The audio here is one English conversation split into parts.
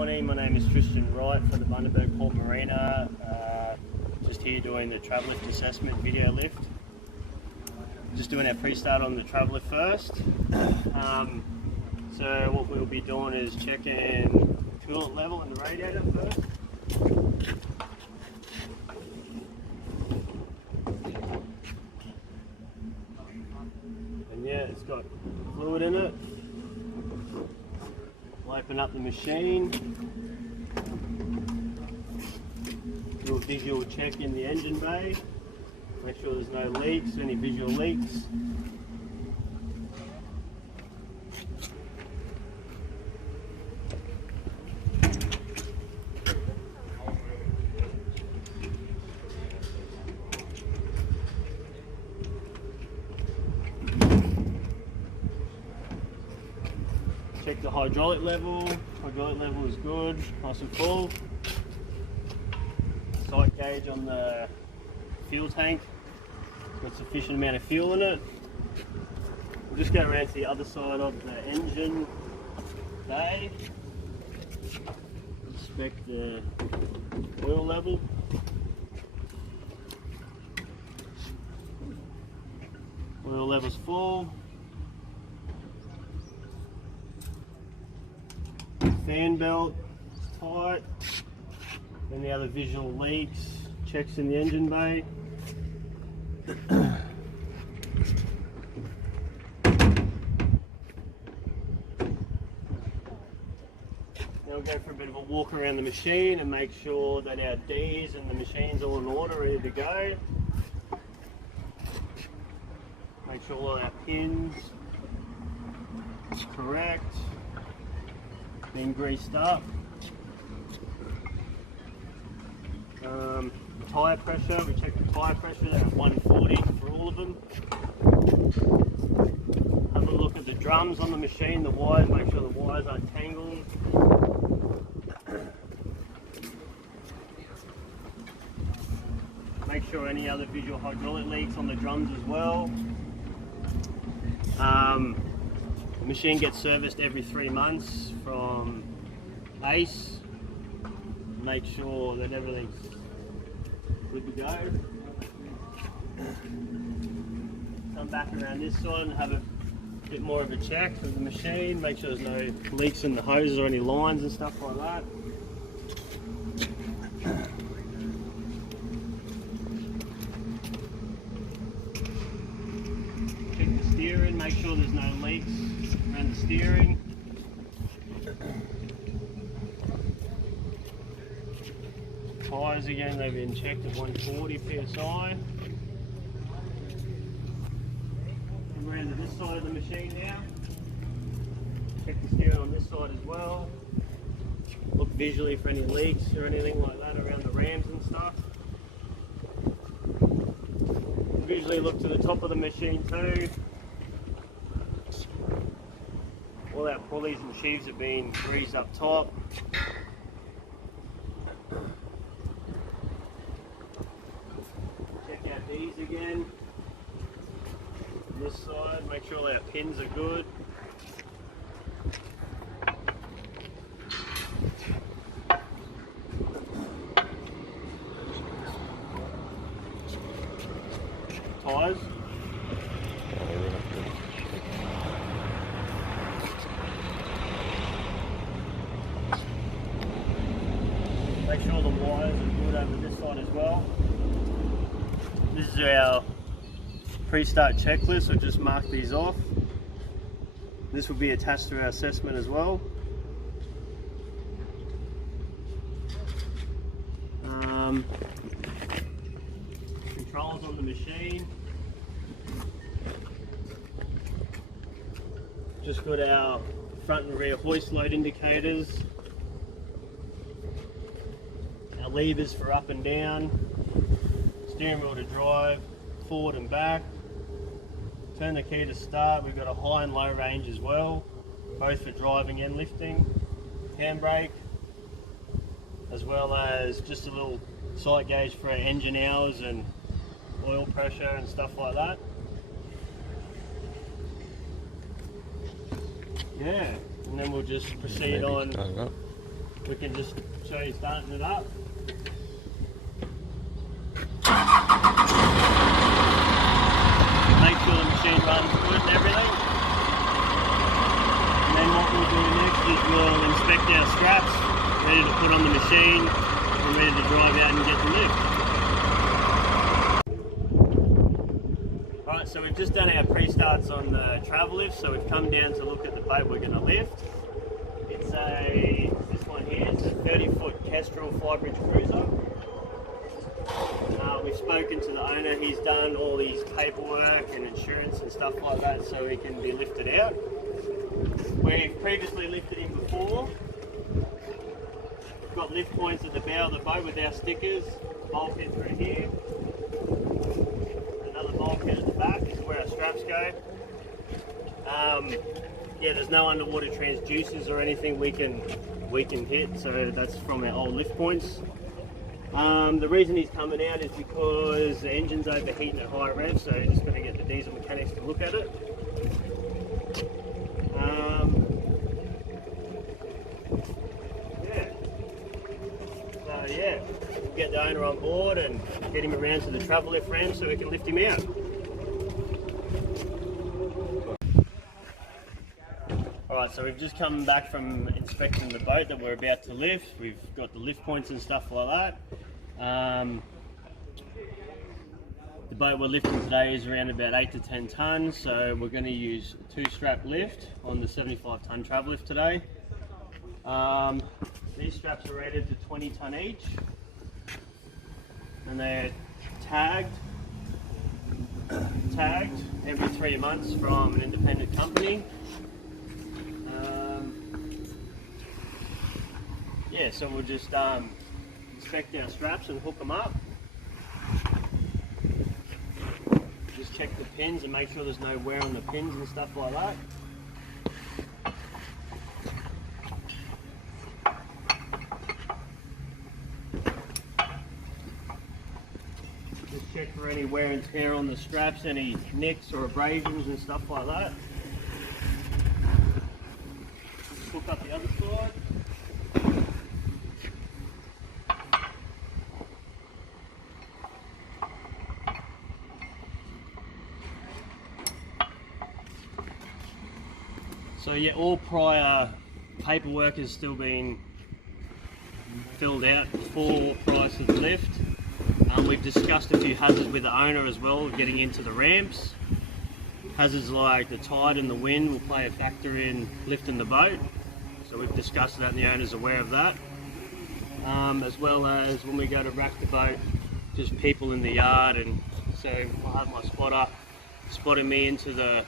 morning, my name is Tristian Wright from the Bundaberg Port Marina. Just here doing the travel lift assessment video lift. Just doing our pre-start on the travel lift first. So what we'll be doing is checking coolant level in the radiator first. And yeah, it's got fluid in it. We'll open up the machine. Do a visual check in the engine bay. Make sure there's no leaks, any visual leaks. Check the hydraulic level. Hydraulic level is good, nice and full. Sight gauge on the fuel tank. Got sufficient amount of fuel in it. We'll just go around to the other side of the engine bay. Inspect the oil level. Oil level's full. Fan belt is tight. Any other visual leaks, checks in the engine bay. Now we'll go for a bit of a walk around the machine and make sure that our Ds and the machine's all in order, ready to go. Make sure all our pins are correct, been greased up. Tyre pressure, we check the tyre pressure at 140 for all of them. Have a look at the drums on the machine, the wires, make sure the wires aren't tangled. Make sure any other visual hydraulic leaks on the drums as well. The machine gets serviced every 3 months from ACE. Make sure that everything's good to go. Come back around this side and have a bit more of a check of the machine. Make sure there's no leaks in the hoses or any lines and stuff like that. Check the steering, make sure there's no leaks around the steering. Tyres again, they've been checked at 140 psi. Come around to this side of the machine now. Check the steering on this side as well. Look visually for any leaks or anything like that around the rams and stuff. Visually look to the top of the machine too. All our pulleys and sheaves have been greased up top. These again, this side, make sure our pins are good. Tyres. Make sure the wires are good over this side as well. This is our pre-start checklist, so just mark these off. This will be attached to our assessment as well. Controls on the machine. Just got our front and rear hoist load indicators. Our levers for up and down. Steering wheel to drive, forward and back. Turn the key to start. We've got a high and low range as well, both for driving and lifting. Handbrake, as well as just a little sight gauge for our engine hours and oil pressure and stuff like that. Yeah, and then we'll just proceed on we can just show you starting it up. Make sure the machine runs good and everything. And then what we'll do next is we'll inspect our straps, ready to put on the machine and ready to drive out and get the lift. Alright, so we've just done our pre-starts on the travel lift, so we've come down to look at the boat we're going to lift. It's this one here, it's a 30-foot Kestrel Flybridge cruiser. We've spoken to the owner, he's done all his paperwork and insurance and stuff like that so he can be lifted out. We've previously lifted him before. We've got lift points at the bow of the boat with our stickers, bulkhead through here. Another bulkhead at the back is where our straps go. Yeah, there's no underwater transducers or anything we can hit, so that's from our old lift points. The reason he's coming out is because the engine's overheating at high rev, so just going to get the diesel mechanics to look at it. Yeah, we'll get the owner on board and get him around to the travel lift ramp so we can lift him out. Alright, so we've just come back from inspecting the boat that we're about to lift. We've got the lift points and stuff like that. The boat we're lifting today is around about 8 to 10 tonnes, so we're going to use a 2-strap lift on the 75 tonne travel lift today. These straps are rated to 20 tonne each, and they're tagged every 3 months from an independent company. Yeah, so we'll just inspect our straps and hook them up. Just check the pins and make sure there's no wear on the pins and stuff like that. Just check for any wear and tear on the straps, any nicks or abrasions and stuff like that. Just hook up the other side. So yeah, all prior paperwork has still been filled out prior to the lift. We've discussed a few hazards with the owner as well, getting into the ramps. Hazards like the tide and the wind will play a factor in lifting the boat. So we've discussed that and the owner's aware of that. As well as when we go to rack the boat, just people in the yard, and so I'll have my spotter spotting me into the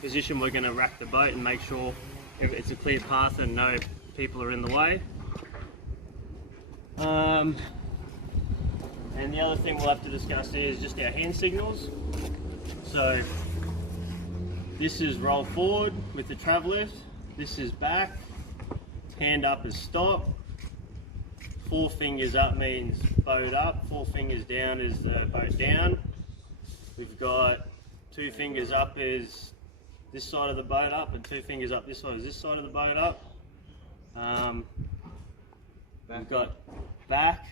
position we're going to rack the boat and make sure it's a clear path and no people are in the way. And the other thing we'll have to discuss is just our hand signals. So this is roll forward with the travel lift, this is back, hand up is stop, 4 fingers up means boat up, 4 fingers down is the boat down. We've got 2 fingers up is this side of the boat up, and 2 fingers up this side is this side of the boat up. We've got back,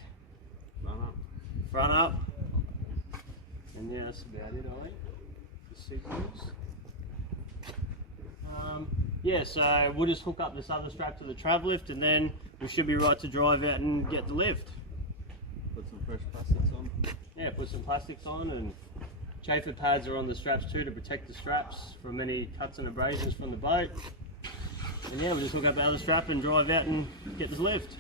front up, and yeah, that's about it, I think, the signals. Yeah, so we'll just hook up this other strap to the travel lift and then we should be right to drive out and get the lift. Put some fresh plastics on. Yeah, put some plastics on, and chafer pads are on the straps too to protect the straps from any cuts and abrasions from the boat. And yeah, we'll just hook up the other strap and drive out and get this lift.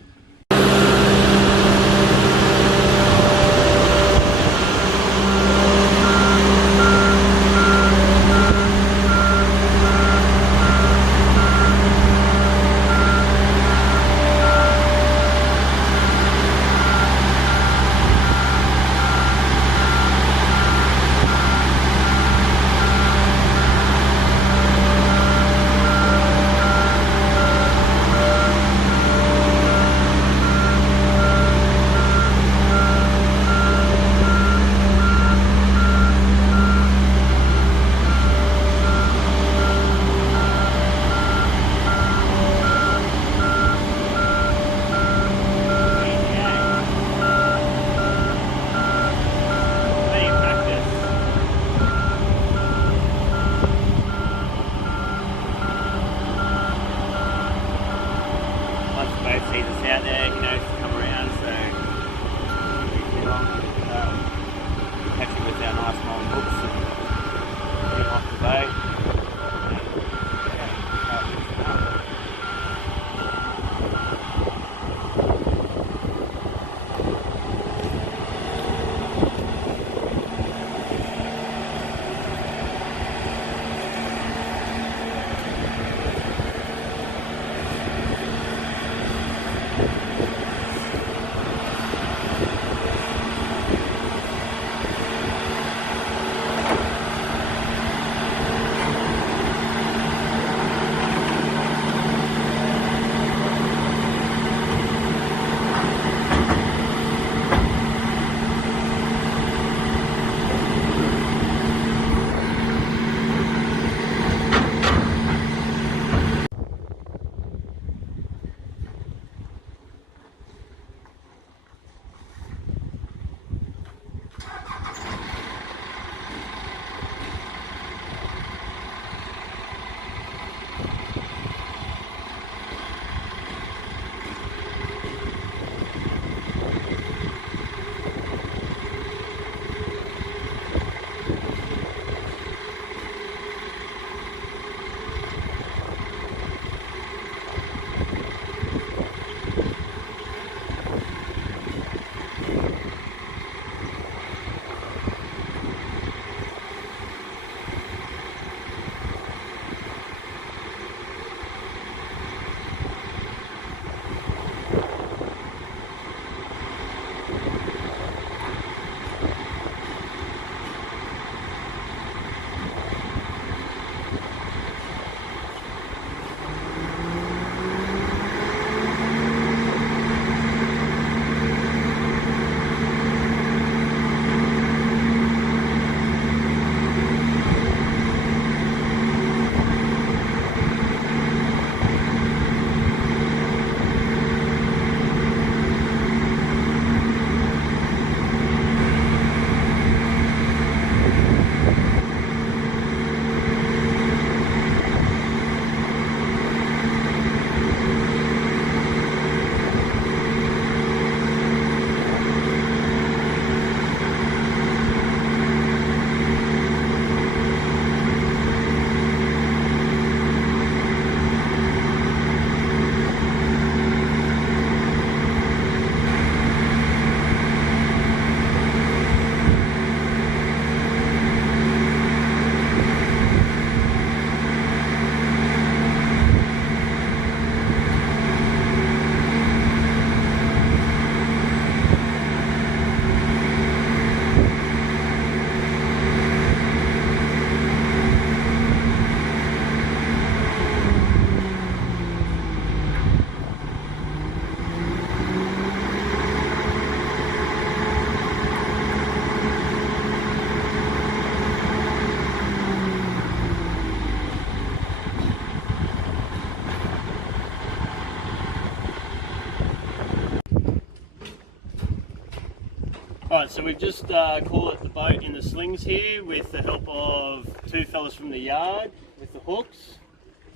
Alright, so we've just caught the boat in the slings here with the help of two fellas from the yard with the hooks.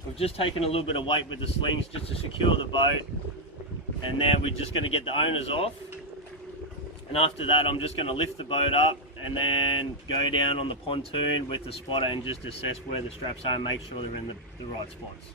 We've just taken a little bit of weight with the slings just to secure the boat, and now we're just going to get the owners off. And after that I'm just going to lift the boat up and then go down on the pontoon with the spotter and just assess where the straps are and make sure they're in the right spots.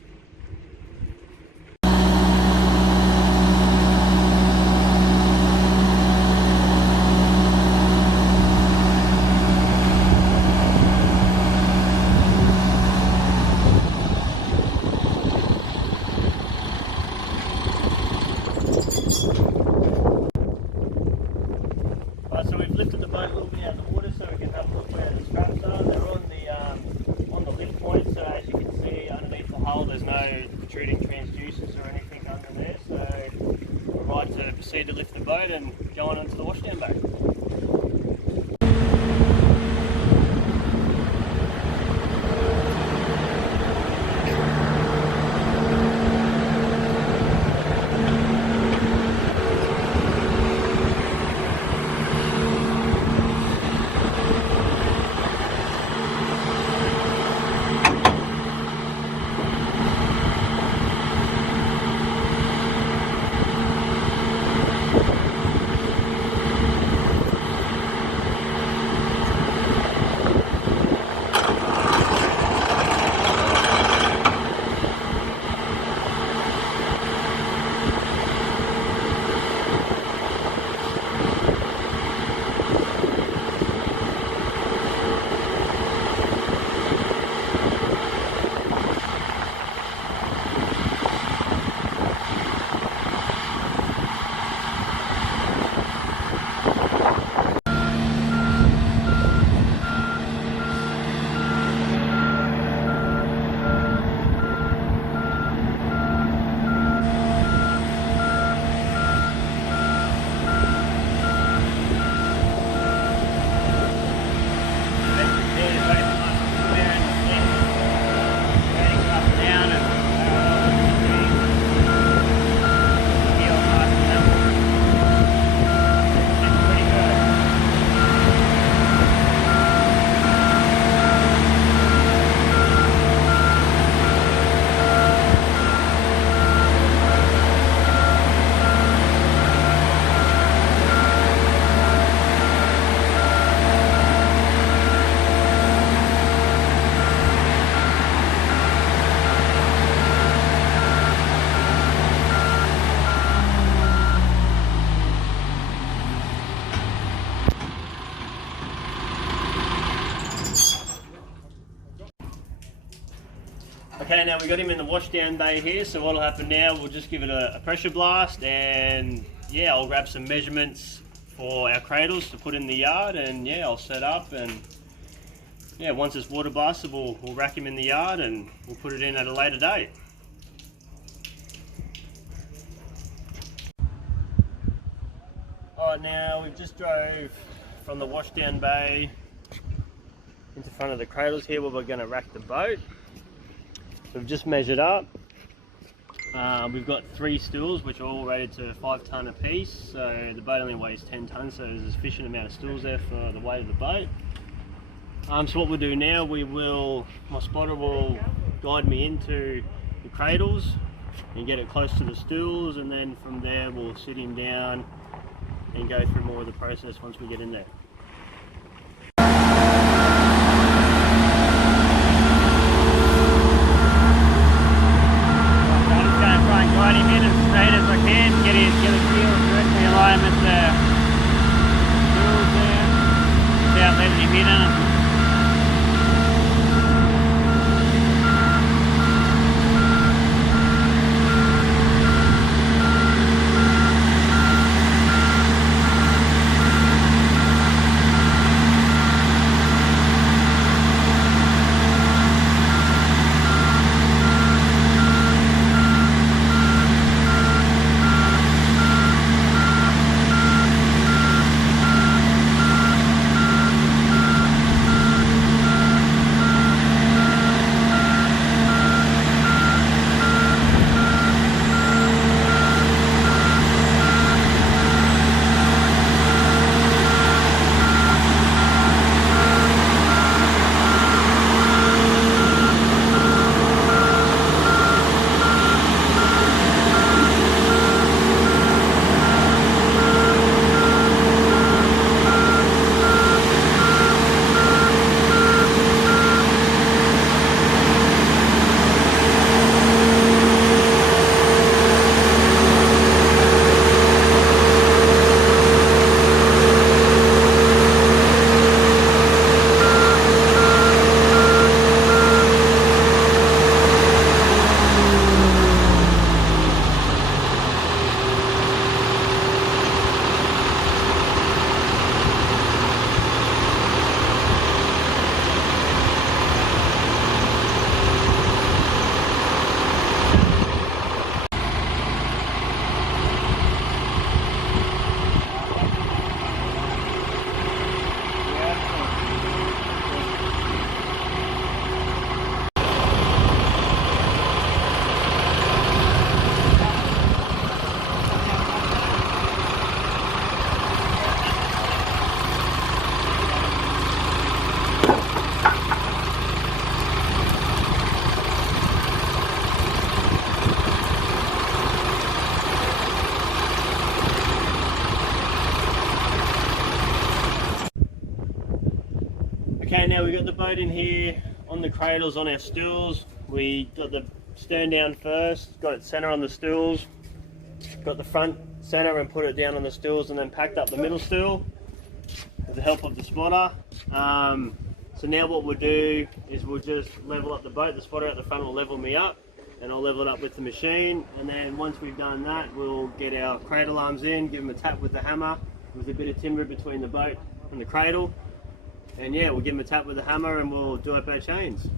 So we've lifted the boat a little bit out of the water so we can have a look where the straps are. They're on the lift point, so as you can see underneath the hull there's no protruding transducers or anything under there. So we're right to proceed to lift the boat and go on into the washdown bay. Okay, now we got him in the washdown bay here, so what'll happen now, we'll just give it a pressure blast, and yeah, I'll grab some measurements for our cradles to put in the yard, and yeah, I'll set up, and yeah, once it's water blasted, we'll rack him in the yard and we'll put it in at a later date. Alright, now we've just drove from the washdown bay into front of the cradles here where we're going to rack the boat. We've just measured up. We've got 3 stools which are all rated to 5 tonne a piece, so the boat only weighs 10 tonnes, so there's a sufficient amount of stools there for the weight of the boat. So what we'll do now, my spotter will guide me into the cradles and get it close to the stools, and then from there we'll sit him down and go through more of the process once we get in there. Guide him in as straight as I can, get his wheels directly aligned with the stools there, without letting him hit anything. Okay, now we've got the boat in here on the cradles on our stools. We got the stern down first, got it center on the stools, got the front center and put it down on the stools, and then packed up the middle stool with the help of the spotter. So now what we'll do is we'll just level up the boat. The spotter at the front will level me up, and I'll level it up with the machine. And then once we've done that, we'll get our cradle arms in, give them a tap with the hammer with a bit of timber between the boat and the cradle. And yeah, we'll give them a tap with the hammer and we'll do up our chains.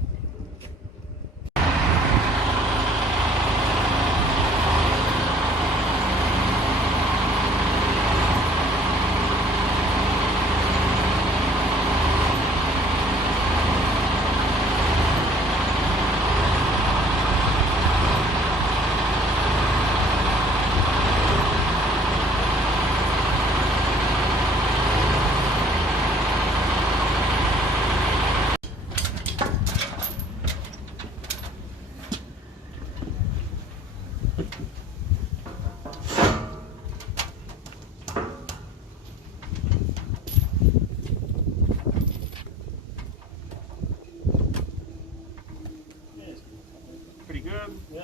Pretty good, yeah.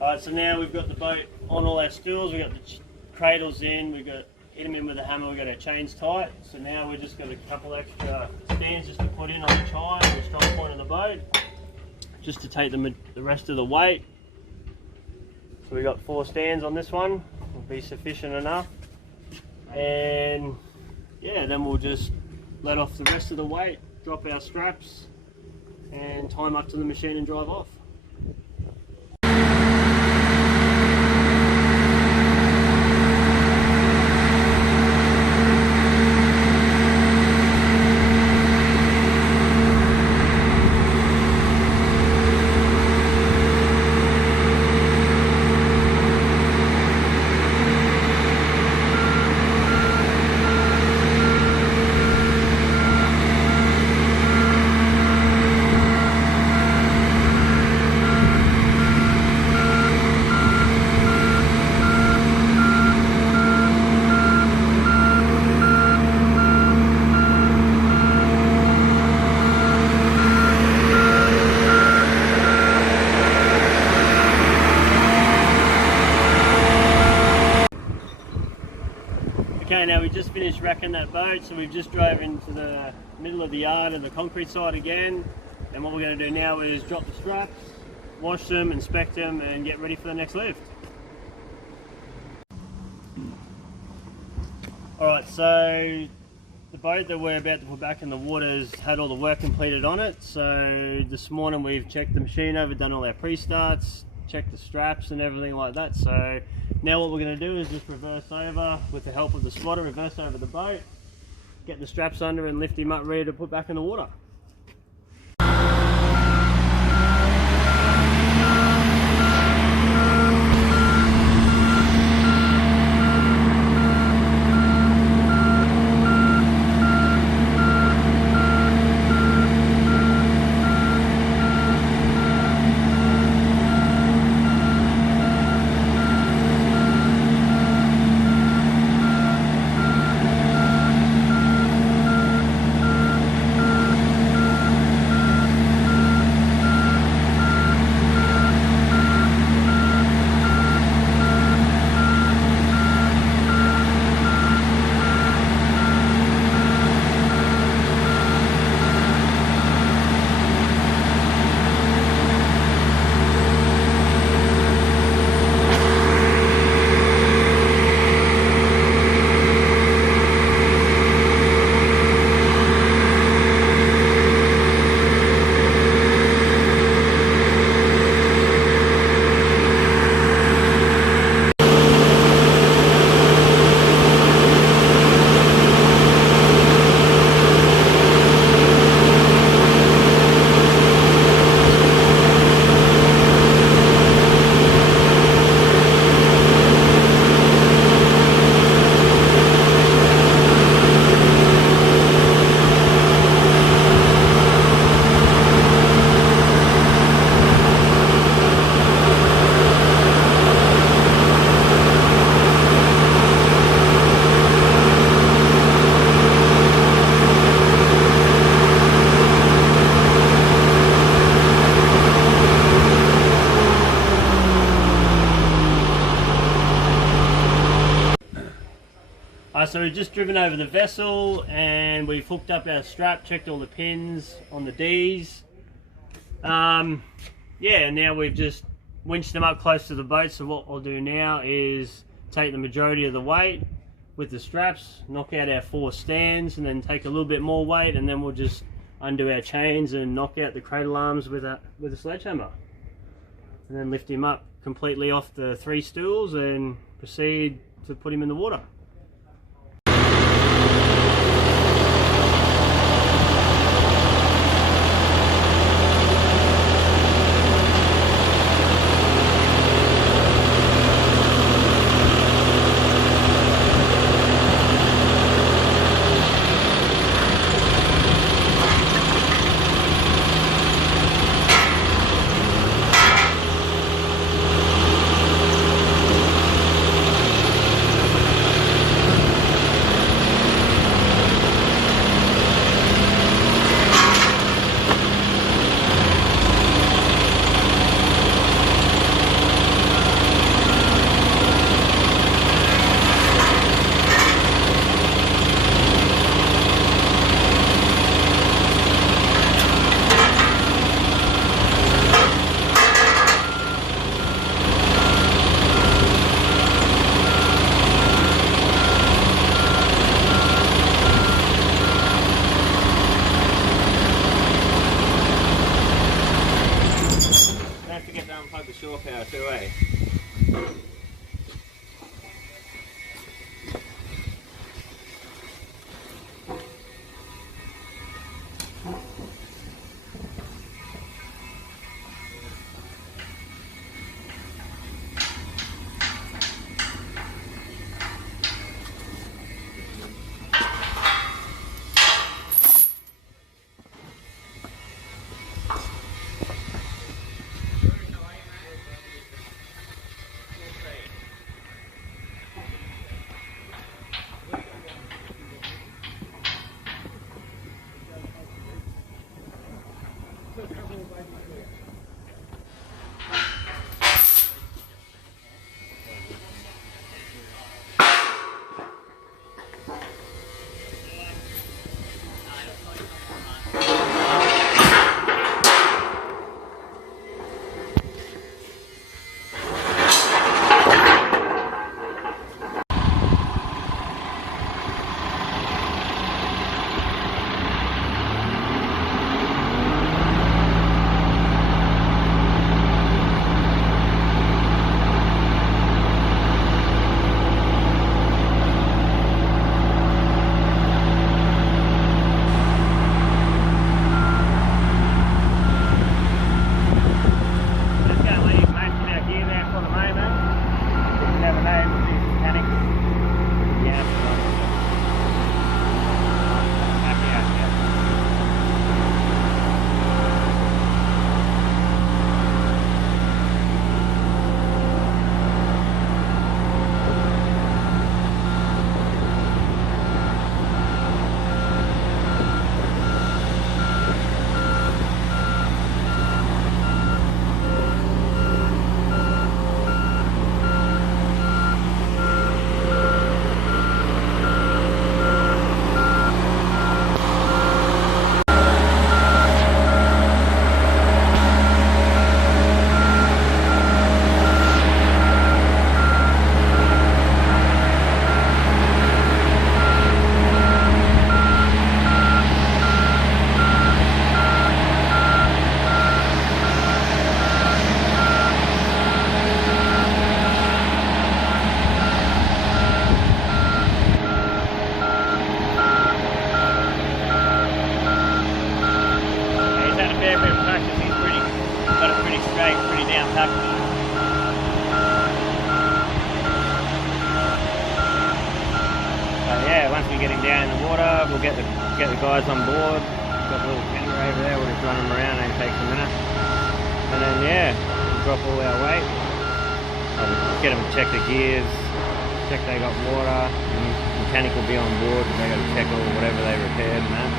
Alright, so now we've got the boat on all our stools, we've got the cradles in, we've got hit them in with a hammer, we've got our chains tight. So now we've just got a couple extra stands just to put in on the chine, the strong point of the boat, just to take the rest of the weight. So we've got 4 stands on this one, will be sufficient enough. And yeah, then we'll just let off the rest of the weight, drop our straps, and tie them up to the machine and drive off. Okay, now we just finished wrecking that boat, so we've just drove into the middle of the yard and the concrete side again. And what we're going to do now is drop the straps, wash them, inspect them, and get ready for the next lift. Alright, so the boat that we're about to put back in the water has had all the work completed on it. So this morning we've checked the machine over, done all our pre-starts, checked the straps and everything like that. So now what we're going to do is just reverse over with the help of the spotter, reverse over the boat, get the straps under and lift him up ready to put back in the water. So we've just driven over the vessel and we've hooked up our strap, checked all the pins on the D's. Yeah, now we've just winched them up close to the boat. So what I'll do now is take the majority of the weight with the straps, knock out our 4 stands, and then take a little bit more weight, and then we'll just undo our chains and knock out the cradle arms with a sledgehammer. And then lift him up completely off the 3 stools and proceed to put him in the water. Shore power too, eh? Once we get him down in the water, we'll get the guys on board. Got a little camera over there, we'll just run them around and it takes a minute. And then yeah, we'll drop all our weight. I'll get them to check the gears, check they got water, and mechanic will be on board and they got to check all whatever they repaired and that.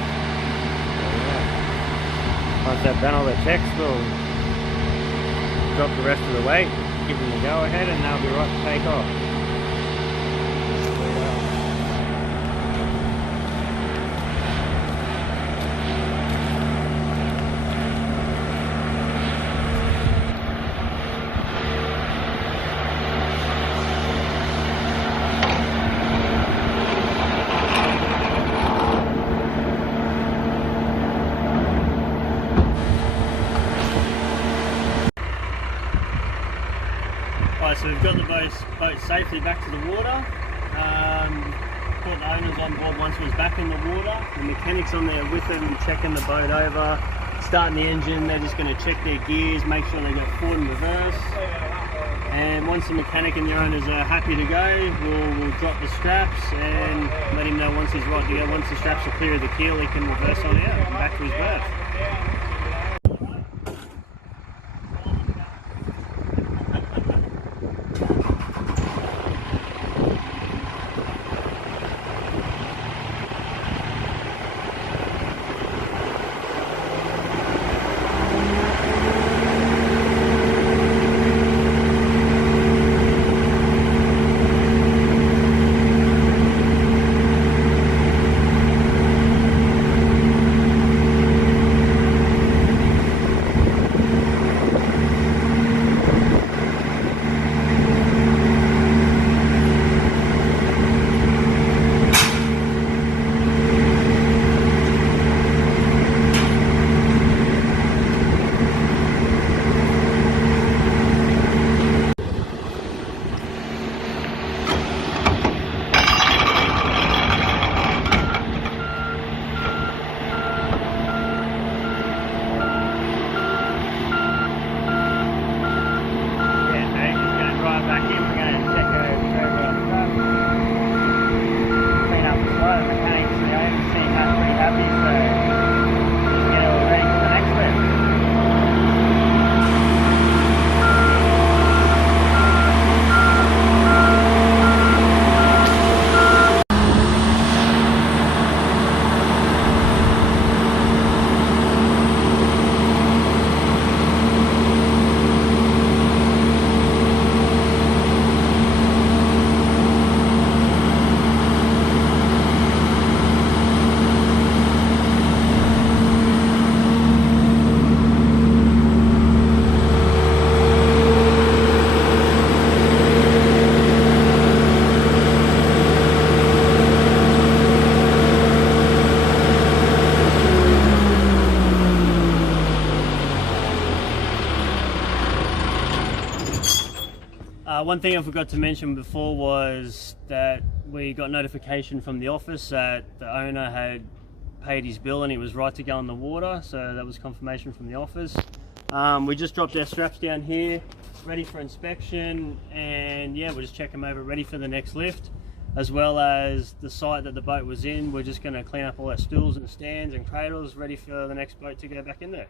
So, yeah. Once they've done all their checks, we'll drop the rest of the weight, give them the go ahead, and they'll be right to take off. Alright, so we've got the boat safely back to the water. Got the owners on board once it was back in the water. The mechanics on there with them, checking the boat over, starting the engine. They're just going to check their gears, make sure they got forward and reverse. And once the mechanic and the owners are happy to go, we'll drop the straps and let him know once he's right to go. Once the straps are clear of the keel, he can reverse on out and back to his berth. One thing I forgot to mention before was that we got notification from the office that the owner had paid his bill and he was right to go in the water, so that was confirmation from the office. We just dropped our straps down here, ready for inspection, and yeah, we'll just check them over, ready for the next lift, as well as the site that the boat was in. We're just going to clean up all our stools and stands and cradles, ready for the next boat to go back in there.